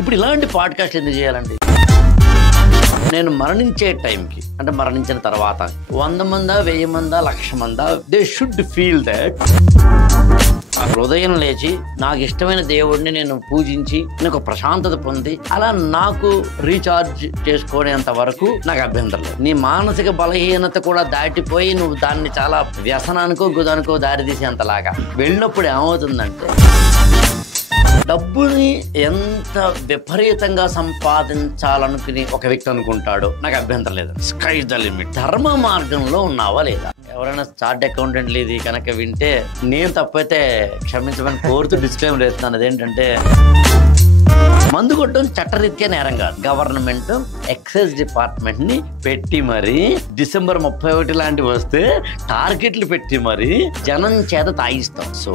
ఇప్పుడు ఇలాంటి పాడ్కాస్ట్ ఎందుకు చేయాలండి? నేను మరణించే టైంకి, అంటే మరణించిన తర్వాత 100 మందా 1000 మందా 1,00,000 మందా, దే షుడ్ ఫీల్ దట్ ఉదయం లేచి నాకు ఇష్టమైన దేవుడిని నేను పూజించి నేను ఒక ప్రశాంతత పొంది అలా నాకు రీఛార్జ్ చేసుకునేంత వరకు నాకు అభ్యంతరం లేదు. నీ మానసిక బలహీనత కూడా దాటిపోయి నువ్వు దాన్ని చాలా వ్యసనానికో గుదానికో దారి తీసేంతలాగా వెళ్ళినప్పుడు ఏమవుతుందంటే, డబ్బుని ఎంత విపరీతంగా సంపాదించాలనుకుని ఒక వ్యక్తి అనుకుంటాడో నాకు అభ్యంతరం లేదు. Sky the limit. ధర్మ మార్గంలో ఉన్నావా లేదా? ఎవరైనా చార్ట్ అకౌంటెంట్లు ఇది కనుక వింటే నేను తప్పైతే క్షమించమని కోరుతూ డిస్క్లైమర్ చేస్తున్నాను. అదేంటంటే, మందు కొట్టడం చట్టరీత్యా నేరం కాదు. గవర్నమెంట్ ఎక్సైజ్ డిపార్ట్మెంట్ ని పెట్టి మరి December 31 లాంటివి వస్తే టార్గెట్లు పెట్టి మరి జనం చేత తాగిస్తాం. సో